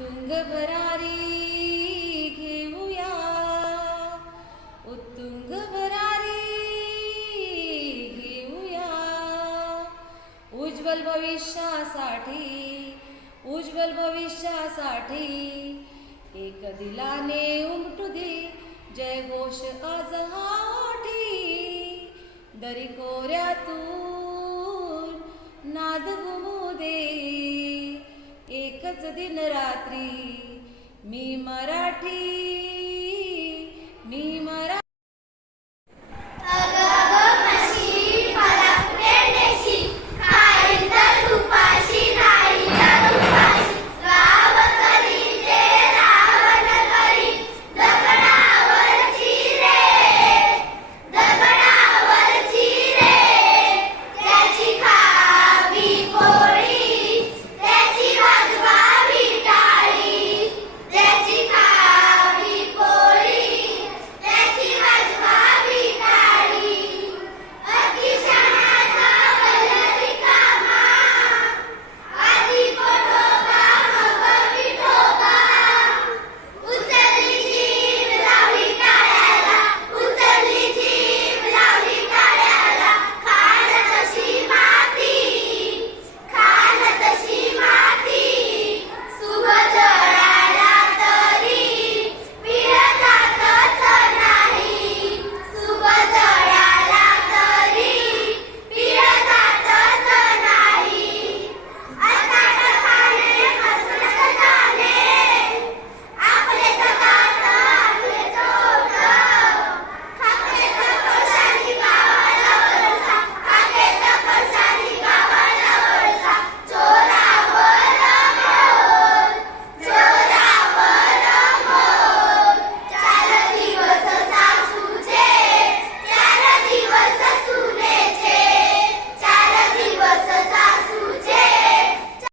उत्तुंग भरारी घेऊया. उत्तुंग भरारी घेऊया. उज्ज्वल भविष्यासाठी उज्ज्वल भविष्यासाठी एक दिलाने उमटू दे. जय घोष आज हाठी दरी कोऱ्यातून नाद घुमू दे. एकच दिन रात्री मी मराठी